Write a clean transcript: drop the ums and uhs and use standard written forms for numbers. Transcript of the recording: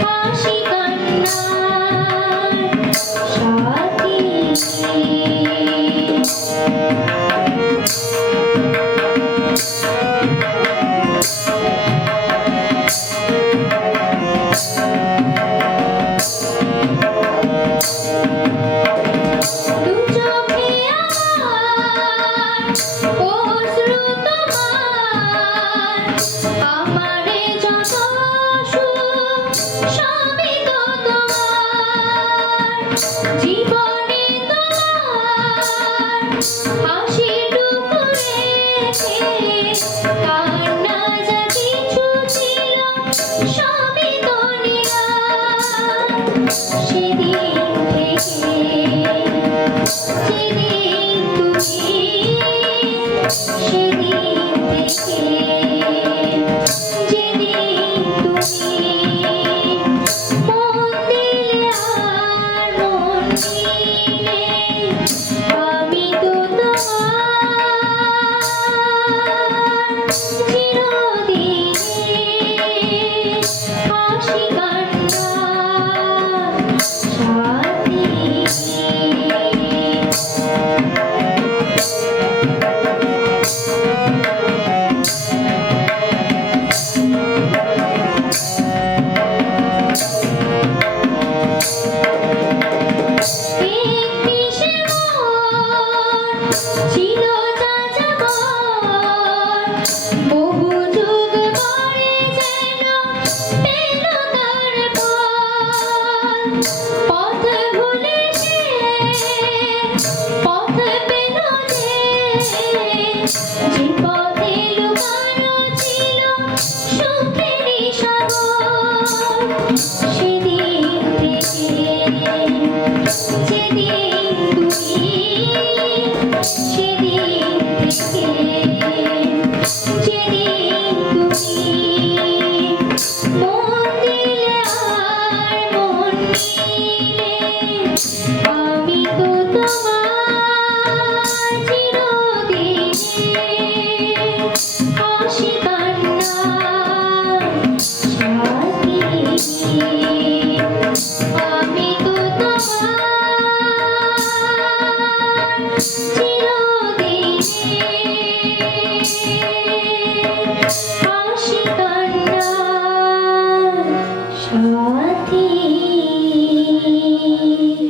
হাসি কান্নার সাথী। দু চোখে আমার অশ্রু তোমার, আমারে যত সুখ সবই তো তোমার। জীবনে তোমার হাসিটুকু রেখে কান্না যা কিছু ছিল সবই তো নিলাম। সেদিন থেকে যেদিন তুমি, সেদিন থেকে যেদিন তুমি মন দিলে আর মন দিলে, আমি তো তোমার চিরদিনের হাসি কান্নার সাথী। একটি সে মন ছিল যাযাবর, বহু যুগ পরে যেন পেল তার ফল। পথ ভুলে সে পথ পেল যে, যে পথে লুকানো ছিল সুখেরই সাগর। সেদিন থেকে যেদিন তুমি, সেদিন থেকে যেদিন তুমি মন দিলে আর মন নিলে, আমি তো তোমার চিরদিনের হাসি কান্নার সাথী। আমি তো তোমার চির